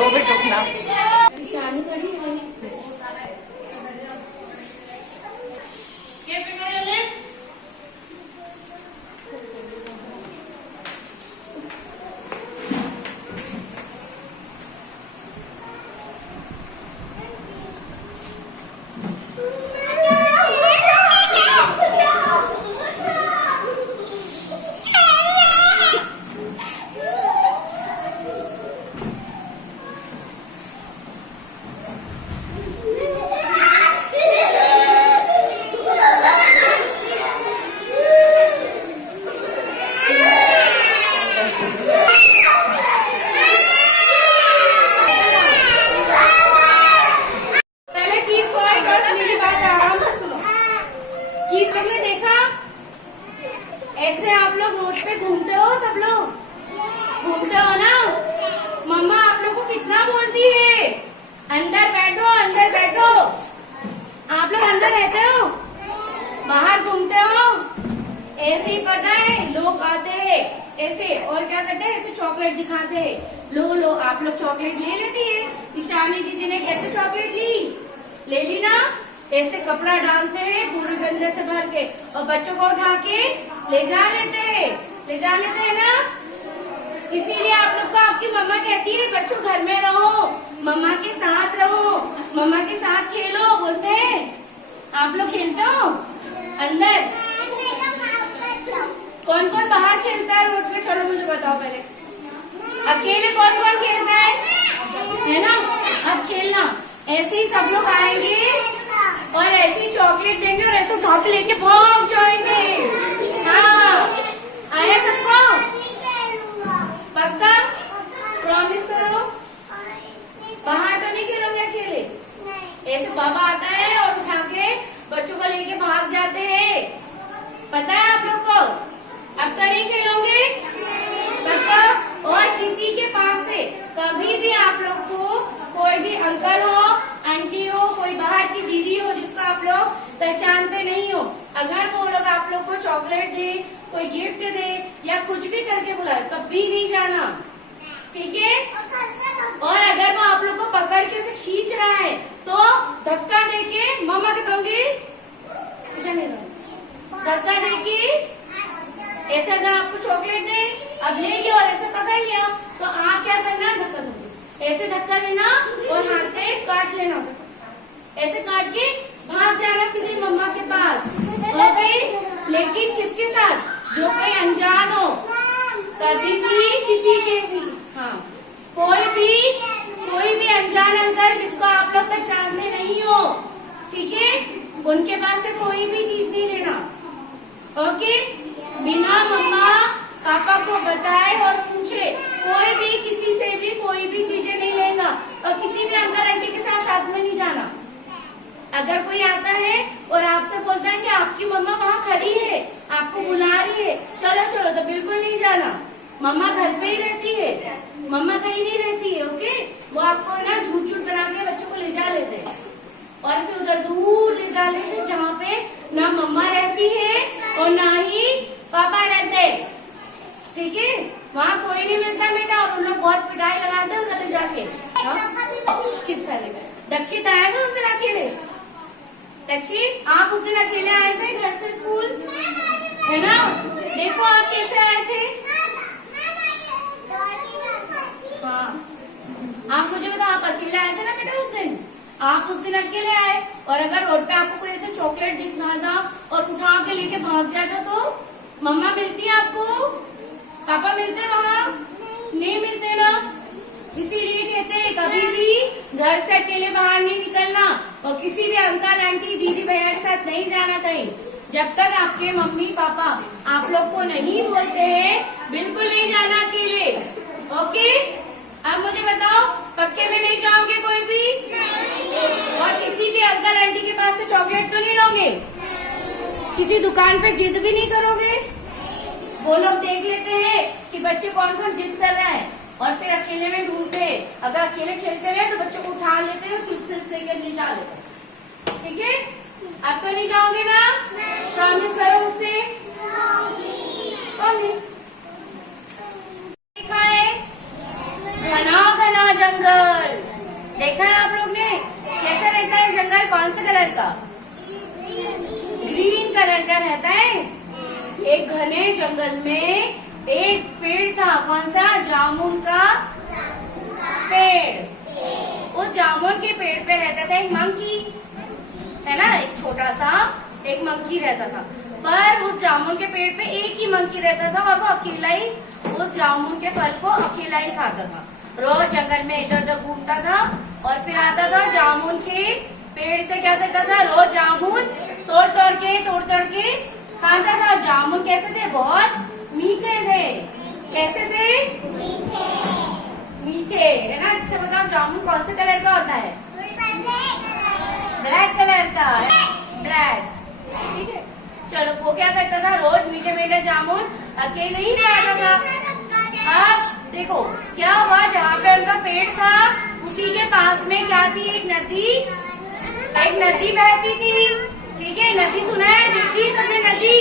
तो भी टूटना। ऐसे आप लोग रोड पे घूमते हो, सब लोग घूमते हो ना। मम्मा आप लोग को कितना बोलती है, अंदर बैठो अंदर बैठो। आप लोग अंदर रहते हो, बाहर घूमते हो। ऐसे ही पता है लोग आते हैं ऐसे और क्या करते हैं, ऐसे चॉकलेट दिखाते हैं। लो लो, आप लोग चॉकलेट ले लेती है। ईशानी दीदी ने कैसे चॉकलेट ले ली ना। ऐसे कपड़ा डालते हैं पूरे गंदे से भर के और बच्चों को उठा के ले जा लेते हैं ना। इसीलिए आप लोग को आपकी मम्मा कहती है बच्चों घर में रहो, मम्मा के साथ रहो, मम्मा के साथ खेलो बोलते हैं। आप लोग खेलते हो अंदर? कौन कौन बाहर खेलता है रोड पे? चलो मुझे बताओ पहले, अकेले कौन कौन खेलता है ना? अब खेलना ऐसे ही सब लोग आएंगे और ऐसे ही चॉकलेट देंगे और ऐसे उठा के लेके भाग जाएंगे। हाँ, आया सबको? पक्का? प्रॉमिस करो बाहर तो नहीं खेलोगे अकेले? ऐसे बाबा आता है और उठा के बच्चों को लेके भाग जाते हैं, पता है आप लोग को? अब तो नहीं खेलोगे पक्का? और किसी के पास से कभी भी आप लोग को कोई भी अंकल हो, आंटी हो, कोई बाहर की दीदी हो जिसको आप लोग पहचानते नहीं हो, अगर वो लोग आप लोग को चॉकलेट दे, कोई गिफ्ट दे या कुछ भी करके बुलाए, कभी नहीं जाना, ठीक है? और अगर वो आप लोग को पकड़ के से खींच रहा है तो धक्का देके, मम्मा के कहूंगी धक्का देके, ऐसे अगर आपको चॉकलेट दे, अब ले लिया और ऐसे पकड़ लिया तो आप क्या करना, धक्का दोगे, ऐसे धक्का देना और हाथ पे काट लेना, ऐसे काट के भाग जाना सीधे मम्मा के पास, ओके? लेकिन किसके साथ? जो कोई अनजान हो, कभी भी किसी के भी, हाँ, कोई भी अनजान अंकल जिसको आप लोग पहचानते नहीं हो, ठीक है? उनके पास से कोई भी चीज नहीं लेना, ओके? बिना मम्मा पापा को बताए और पूछे कोई भी किसी से भी कोई भी चीजें नहीं लेना और किसी भी अंकल आंटी के साथ में नहीं जाना। अगर कोई आता है और आपसे बोलता है कि आपकी मम्मा वहाँ खड़ी है, आपको बुला रही है, चलो चलो, तो बिल्कुल नहीं जाना। मम्मा घर पे ही रहती है, मम्मा कहीं नहीं रहती है, ओके? वो आपको ना झूठ झूठ बना के बच्चों को ले जा लेते हैं और फिर उधर दूर ले जा लेते हैं जहाँ पे ना मम्मा रहती है और ना ही पापा रहते, ठीक है? वहाँ कोई नहीं मिलता बेटा और उन लोग बहुत पिटाई लगाते हैं उधर जाके। दक्षित आया था उस दिन अकेले? दक्षित आप उस दिन अकेले आए थे घर से स्कूल, है ना? देखो आप कैसे आए थे। हाँ, आप मुझे बताओ, आप अकेले आए थे ना बेटा उस दिन? आप उस दिन अकेले आए और अगर रोड पे आपको कोई ऐसे चॉकलेट दिखना था और उठा के लेके भाग जाता तो मम्मा मिलती है आपको? पापा मिलते वहाँ? नहीं मिलते ना। इसीलिए कहते हैं कभी भी घर से अकेले बाहर नहीं निकलना और किसी भी अंकल आंटी दीदी भैया के साथ नहीं जाना कहीं, जब तक आपके मम्मी पापा आप लोग को नहीं बोलते हैं, बिल्कुल नहीं जाना अकेले, ओके? अब मुझे बताओ, पक्के में नहीं जाओगे कोई भी? और किसी भी अंकल आंटी के पास से चॉकलेट तो नहीं लोगे? किसी दुकान पे जिद भी नहीं करोगे? वो लोग देख लेते हैं कि बच्चे कौन कौन जिद कर रहा है और फिर अकेले में ढूंढते हैं। अगर अकेले खेलते रहे तो बच्चों को उठा लेते हैं और चिप्स लेकर ले जा लेते हैं, ठीक है? अब तो नहीं जाओगे ना? प्रॉमिस करो मुझसे, प्रॉमिस। घना घना जंगल, कलर का? ग्रीन कलर का रहता है। एक घने जंगल में एक पेड़ था, कौन सा? जामुन का पेड़। उस जामुन के पेड़ पे रहता था एक मंकी, है ना, एक छोटा सा एक मंकी रहता था। पर उस जामुन के पेड़ पे एक ही मंकी रहता था और वो अकेला ही उस जामुन के फल को अकेला ही खाता था। रोज जंगल में इधर उधर घूमता था और फिर आता था जामुन के पेड़ से क्या करता था? रोज जामुन तोड़ तोड़ के खाता था। जामुन कैसे थे? बहुत मीठे थे। कैसे थे? मीठे, है ना। अच्छा बताओ, जामुन कौन से कलर का होता है? ब्लैक कलर का। ब्लैक, ठीक है। चलो, वो क्या करता था? रोज मीठे मीठे जामुन अकेले ही खाता था। अब देखो क्या हुआ, जहाँ पे उनका पेड़ था उसी के पास में क्या थी? एक नदी बहती थी। ठीक है, नदी सुना है, देखी सबने नदी?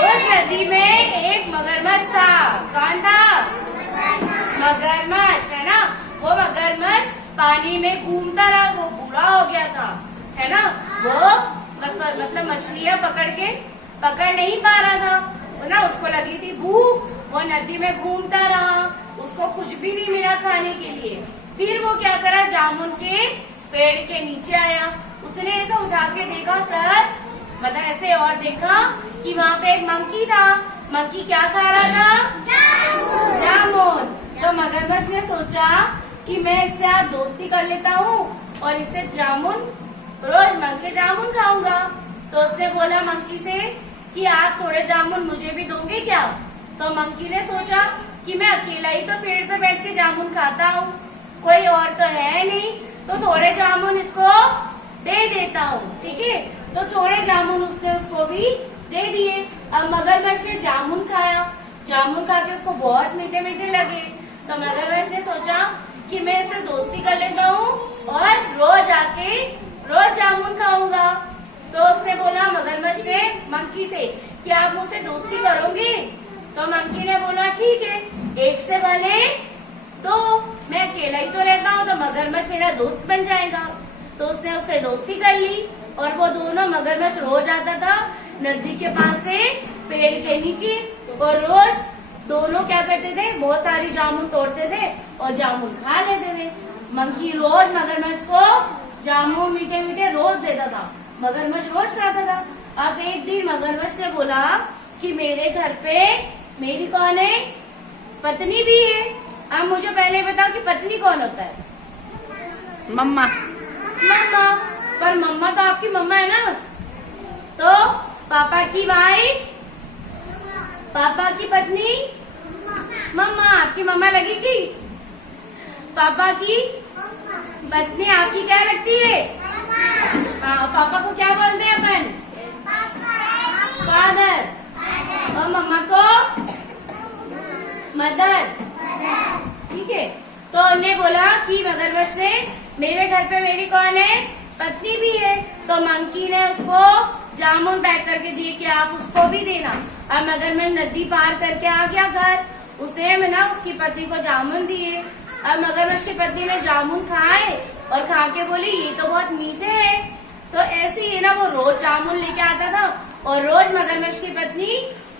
उस नदी में एक मगरमच्छ था। कौन था? मगरमच्छ, है ना। वो मगरमच्छ पानी में घूमता रहा, वो बूढ़ा हो गया था, है ना। वो मतलब मछलियां पकड़ नहीं पा रहा था ना, उसको लगी थी भूख। वो नदी में घूमता रहा, उसको कुछ भी नहीं मिला खाने के लिए। फिर वो क्या करा? जामुन के पेड़ के नीचे आया। उसने ऐसा उठा के देखा, सर मतलब ऐसे, और देखा कि वहाँ पे एक मंकी था। मंकी क्या खा रहा था? जामुन। तो मगरमच्छ ने सोचा कि मैं इससे आज दोस्ती कर लेता हूँ और इससे रोज मंग के जामुन खाऊंगा। तो उसने बोला मंकी से कि आप थोड़े जामुन मुझे भी दोगे क्या? तो मंकी ने सोचा कि मैं अकेला ही तो पेड़ पे बैठ के जामुन खाता हूँ, कोई और तो है नहीं, तो थोड़े जामुन इसको दे देता हूँ। ठीक है, तो थोड़े जामुन उसने उसको भी दे दिए। अब मगरमच्छ ने जामुन खाया। जामुन खा के उसको बहुत मीठे मीठे लगे। तो मगरमच्छ ने सोचा कि मैं इससे दोस्ती कर लेता हूँ और रोज जामुन खाऊंगा। तो उसने बोला मगरमच्छ ने मंकी से कि आप मुझसे दोस्ती करोगे? तो मंकी ने बोला ठीक है, एक से भले दो, मैं अकेला ही तो रहता हूँ, तो मगरमच्छ मेरा दोस्त बन जाएगा। तो उसने उससे दोस्ती कर ली और वो दोनों, मगरमच्छ रोज आता था नदी के पास से पेड़ के नीचे, और रोज दोनों क्या करते थे? बहुत सारी जामुन तोड़ते थे और जामुन खा लेते थे। मंकी रोज मगरमच्छ को जामुन मीठे मीठे रोज देता था, मगरमच्छ रोज खाता था। अब एक दिन मगरमच्छ ने बोला कि मेरे घर पे मेरी कौन है? पत्नी भी है। अब मुझे पहले बताओ कि पत्नी कौन होता है? मम्मा। मम्मा। पर मम्मा तो आपकी मम्मा है ना। तो पापा की वाइफ, पापा की पत्नी मम्मा। आपकी मम्मा लगेगी? पापा की पत्नी आपकी क्या लगती है? हाँ, पापा को क्या बोलते हैं अपन? फादर। और मम्मा को मदर। ठीक है, तो उन्होंने बोला कि मगरमच्छ ने मेरे घर पे मेरी कौन है? पत्नी भी है। तो मंकी ने उसको जामुन पैक करके दिए कि आप उसको भी देना। अब मगरमच्छ नदी पार करके आ गया घर, उसने ना उसकी पत्नी को जामुन दिए। अब मगरमच्छ की पत्नी ने जामुन खाए और खा के बोली ये तो बहुत मीठे हैं। तो ऐसे ही ना वो रोज जामुन लेके आता था और रोज मगरमच्छ की पत्नी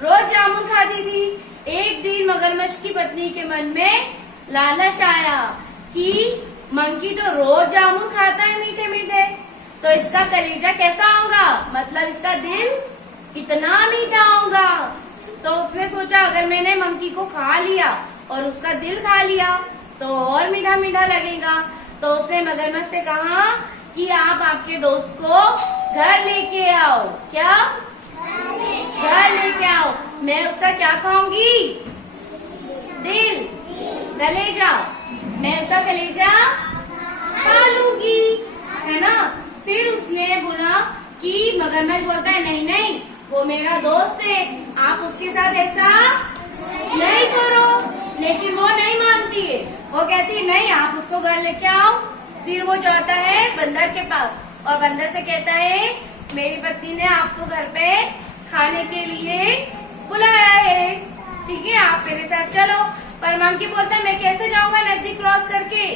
रोज जामुन खाती थी। एक दिन मगरमच्छ की पत्नी के मन में लालच आया कि मंकी तो रोज जामुन खाता है मीठे मीठे, तो इसका कलेजा कैसा होगा? मतलब इसका दिल कितना मीठा होगा। तो उसने सोचा अगर मैंने मंकी को खा लिया और उसका दिल खा लिया तो और मीठा मीठा लगेगा। तो उसने मगरमच्छ से कहा कि आप आपके दोस्त को घर लेके आओ। क्या? घर लेके आओ। मैं उसका क्या खाऊंगी? दिल, कलेजा। मैं उसका कलेजा खा लूंगी, है ना। फिर उसने बोला कि मगरमच्छ बोलता है नहीं नहीं, वो मेरा दोस्त है, आप उसके साथ ऐसा नहीं करो। लेकिन वो नहीं मानती है, वो कहती है नहीं आप उसको घर लेके आओ। फिर वो जाता है बंदर के पास और बंदर से कहता है मेरी पत्नी ने आपको घर पे खाने के लिए बुलाया है, ठीक है आप मेरे साथ चलो। पर मंकी बोलता है मैं कैसे जाऊंगा नदी क्रॉस करके।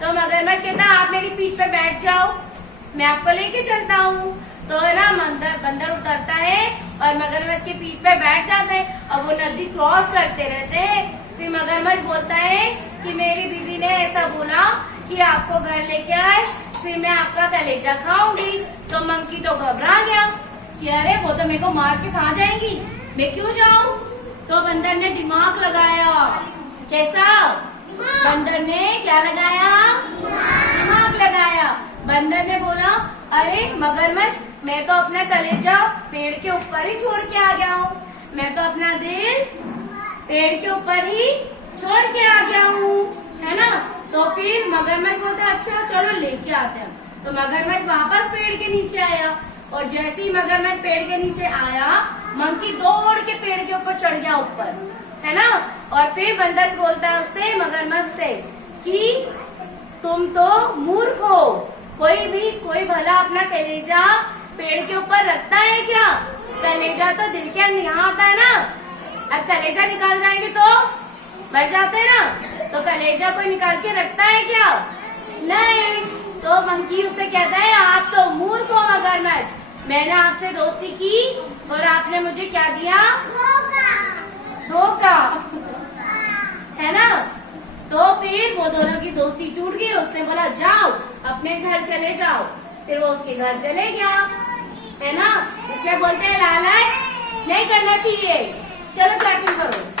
तो मगरमच्छ कहता है आप मेरी पीठ पे बैठ जाओ, मैं आपको लेके चलता हूँ। तो है ना बंदर उतरता है और मगरमच्छ के पीठ पे बैठ जाते हैं और वो नदी क्रॉस करते रहते हैं। फिर मगरमच्छ बोलता है कि मेरी बीवी ने ऐसा बोला कि आपको घर लेके आए, फिर मैं आपका कलेजा खाऊंगी। तो मंकी तो घबरा गया कि अरे वो तो मेरे को मार के खा जाएंगी, मैं क्यों जाऊं। तो बंदर ने दिमाग लगाया। कैसा? बंदर ने क्या लगाया? दिमाग लगाया। बंदर ने बोला अरे मगरमच्छ, मैं तो अपना कलेजा पेड़ के ऊपर ही छोड़ के आ गया हूँ, मैं तो अपना दिल पेड़ के ऊपर ही छोड़ के आ गया हूँ, है ना। तो फिर मगरमच्छ बोलते अच्छा चलो लेके आते हैं। तो मगरमच्छ वापस पेड़ के नीचे आया और जैसे ही मगरमच्छ पेड़ के नीचे आया, मंकी दौड़ के पेड़ के ऊपर चढ़ गया ऊपर, है ना। और फिर बंदर बोलता है उससे, मगरमच्छ से, कि तुम तो मूर्ख हो, कोई भला अपना कलेजा पेड़ के ऊपर रखता है क्या? कलेजा तो दिल के अंदर यहाँ आता है ना। अब कलेजा निकाल जाएंगे तो मर जाते हैं ना, तो कलेजा कोई निकाल के रखता है क्या? नहीं। तो मंकी उससे कहता है आप तो मूर्ख हो मगरमच्छ, मैंने आपसे दोस्ती की और आपने मुझे क्या दिया? धोखा, है ना। तो फिर वो दोनों की दोस्ती टूट गई। उसने बोला जाओ अपने घर चले जाओ। फिर वो उसके घर चले गया, है ना। इसलिए बोलते हैं लालच नहीं करना चाहिए। चलो चैटिंग करो।